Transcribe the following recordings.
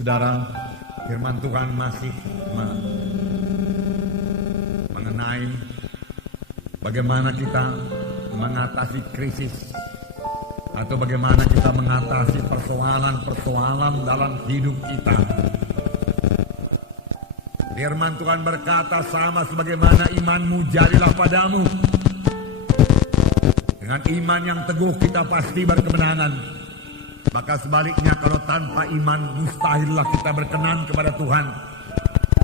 Saudara, firman Tuhan masih mengenai bagaimana kita mengatasi krisis atau bagaimana kita mengatasi persoalan-persoalan dalam hidup kita. Firman Tuhan berkata, sama sebagaimana imanmu jadilah padamu. Dengan iman yang teguh kita pasti berkemenangan. Maka sebaliknya, kalau tanpa iman mustahillah kita berkenan kepada Tuhan.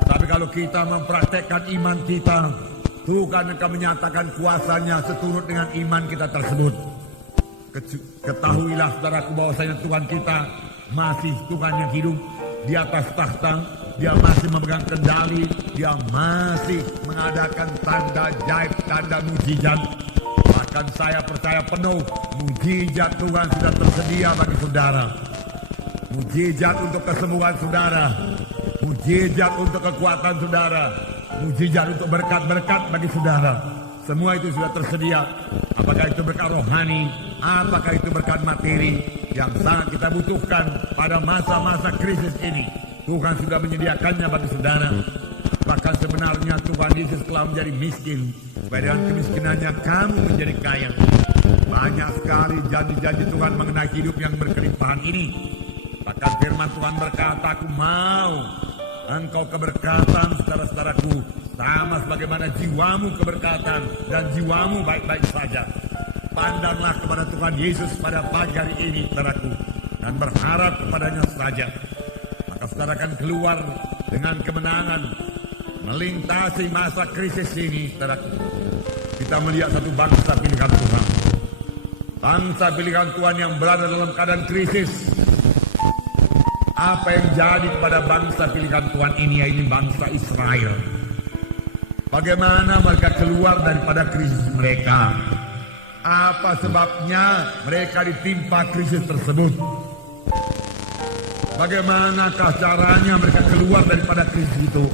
Tapi kalau kita mempraktekkan iman kita, Tuhan akan menyatakan kuasanya seturut dengan iman kita tersebut. Ketahuilah saudaraku bahwasanya Tuhan kita masih Tuhan yang hidup di atas tahta. Dia masih memegang kendali. Dia masih mengadakan tanda jaib, tanda mujizat. Bahkan saya percaya penuh mujizat Tuhan sudah tersedia bagi saudara. Mujizat untuk kesembuhan saudara, mujizat untuk kekuatan saudara, mujizat untuk berkat-berkat bagi saudara. Semua itu sudah tersedia. Apakah itu berkat rohani, apakah itu berkat materi yang sangat kita butuhkan pada masa-masa krisis ini. Tuhan sudah menyediakannya bagi saudara. Bahkan sebenarnya Tuhan Yesus telah menjadi miskin, supaya dengan kemiskinannya kamu menjadi kaya. Banyak sekali janji-janji Tuhan mengenai hidup yang berkelimpahan ini. Bahkan firman Tuhan berkata, aku mau engkau keberkatan saudara-saudaraku, sama sebagaimana jiwamu keberkatan dan jiwamu baik-baik saja. Pandanglah kepada Tuhan Yesus pada pagi hari ini, saudaraku, dan berharap kepadanya saja. Maka saudara akan keluar dengan kemenangan, melintasi masa krisis ini, saudaraku. Kita melihat satu bangsa pilihan Tuhan. Bangsa pilihan Tuhan yang berada dalam keadaan krisis. Apa yang jadi kepada bangsa pilihan Tuhan ini, yaitu bangsa Israel. Bagaimana mereka keluar daripada krisis mereka? Apa sebabnya mereka ditimpa krisis tersebut? Bagaimanakah caranya mereka keluar daripada krisis itu?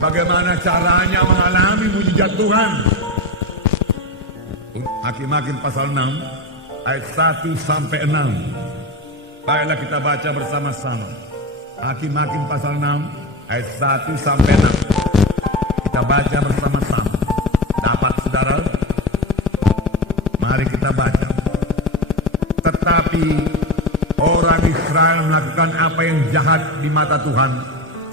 Bagaimana caranya mengalami mujizat Tuhan? Hakim-Hakim pasal 6 ayat 1 sampai 6. Baiklah kita baca bersama-sama. Hakim-Hakim pasal 6 ayat 1 sampai 6. Kita baca bersama-sama. Dapat saudara? Mari kita baca. Tetapi orang Israel melakukan apa yang jahat di mata Tuhan.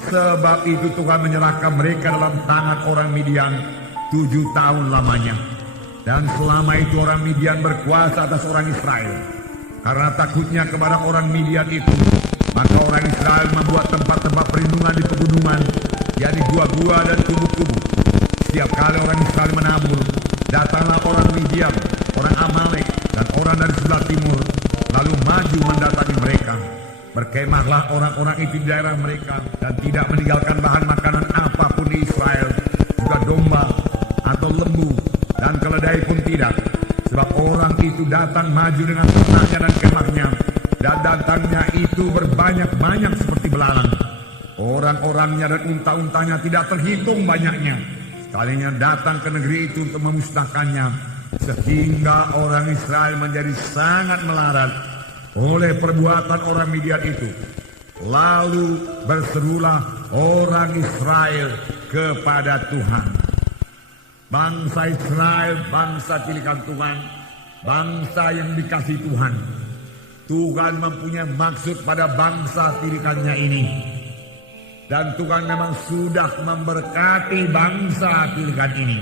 Sebab itu Tuhan menyerahkan mereka dalam tangan orang Midian 7 tahun lamanya. Dan selama itu orang Midian berkuasa atas orang Israel. Karena takutnya kepada orang Midian itu, maka orang Israel membuat tempat-tempat perlindungan di pegunungan, yakni gua-gua dan kubu-kubu. Setiap kali orang Israel menabur, datanglah orang Midian, orang Amalek, dan orang dari sebelah timur, lalu maju mendatangi mereka. Berkemahlah orang-orang itu di daerah mereka, dan tidak meninggalkan bahan makanan apapun di Israel, juga domba atau lembu, dan keledai pun tidak. Sebab orang itu datang maju dengan ternaknya dan kemahnya, dan datangnya itu berbanyak-banyak seperti belalang. Orang-orangnya dan unta-untanya tidak terhitung banyaknya. Sekalinya datang ke negeri itu untuk memusnahkannya, sehingga orang Israel menjadi sangat melarat oleh perbuatan orang Midian itu. Lalu berserulah orang Israel kepada Tuhan. Bangsa Israel, bangsa pilihan Tuhan, bangsa yang dikasihi Tuhan. Tuhan mempunyai maksud pada bangsa pilihannya ini. Dan Tuhan memang sudah memberkati bangsa pilihan ini.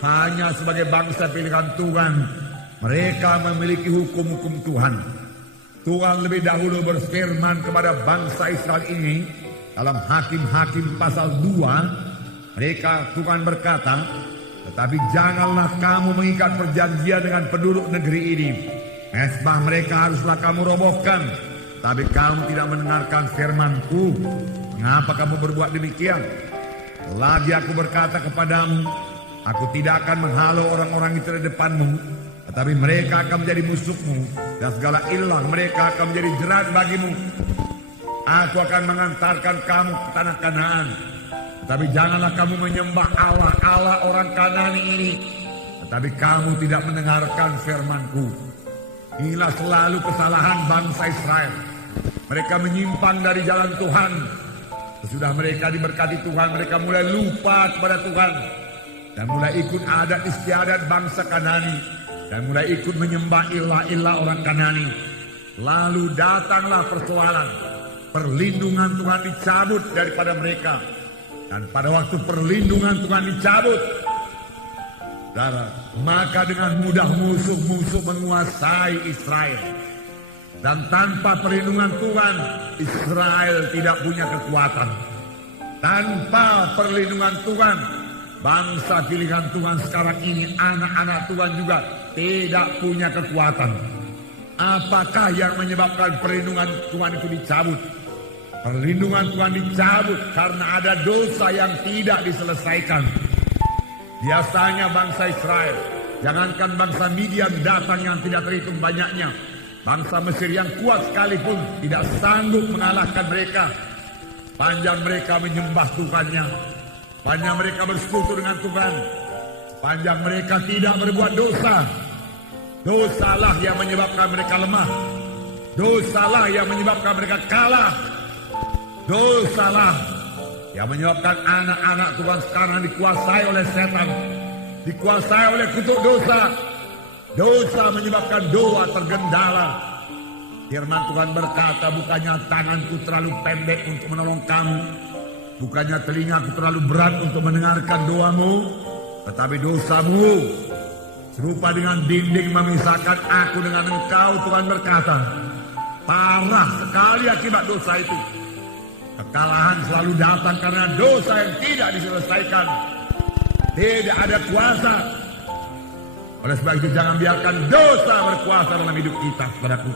Hanya sebagai bangsa pilihan Tuhan, mereka memiliki hukum-hukum Tuhan. Tuhan lebih dahulu berfirman kepada bangsa Israel ini dalam Hakim-Hakim pasal 2. Mereka Tuhan berkata, tetapi janganlah kamu mengikat perjanjian dengan penduduk negeri ini. Mezbah mereka haruslah kamu robohkan. Tapi kamu tidak mendengarkan firman-Ku. Mengapa kamu berbuat demikian? Lagi aku berkata kepadamu, aku tidak akan menghalau orang-orang itu di depanmu, tetapi mereka akan menjadi musuhmu, dan segala ilah mereka akan menjadi jerat bagimu. Aku akan mengantarkan kamu ke tanah Kanaan. Tapi janganlah kamu menyembah Allah orang Kanani ini. Tetapi kamu tidak mendengarkan firman-Ku. Inilah selalu kesalahan bangsa Israel. Mereka menyimpang dari jalan Tuhan. Sesudah mereka diberkati Tuhan, mereka mulai lupa kepada Tuhan. Dan mulai ikut adat istiadat bangsa Kanani. Dan mulai ikut menyembah ilah-ilah orang Kanani. Lalu datanglah persoalan. Perlindungan Tuhan dicabut daripada mereka. Dan pada waktu perlindungan Tuhan dicabut, maka dengan mudah musuh-musuh menguasai Israel. Dan tanpa perlindungan Tuhan, Israel tidak punya kekuatan. Tanpa perlindungan Tuhan, bangsa pilihan Tuhan sekarang ini, anak-anak Tuhan juga tidak punya kekuatan. Apakah yang menyebabkan perlindungan Tuhan itu dicabut? Perlindungan Tuhan dicabut karena ada dosa yang tidak diselesaikan. Biasanya bangsa Israel, jangankan bangsa Midian datang yang tidak terhitung banyaknya, bangsa Mesir yang kuat sekalipun tidak sanggup mengalahkan mereka. Panjang mereka menyembah Tuhannya, panjang mereka bersekutu dengan Tuhan, panjang mereka tidak berbuat dosa. Dosalah yang menyebabkan mereka lemah. Dosalah yang menyebabkan mereka kalah. Dosalah yang menyebabkan anak-anak Tuhan sekarang dikuasai oleh setan, dikuasai oleh kutuk dosa. Dosa menyebabkan doa tergendala. Firman Tuhan berkata, bukannya tanganku terlalu pendek untuk menolong kamu, bukannya telingaku terlalu berat untuk mendengarkan doamu, tetapi dosamu serupa dengan dinding memisahkan aku dengan engkau. Tuhan berkata, parah sekali akibat dosa itu. Kekalahan selalu datang karena dosa yang tidak diselesaikan. Tidak ada kuasa. Oleh sebab itu jangan biarkan dosa berkuasa dalam hidup kita, saudaraku.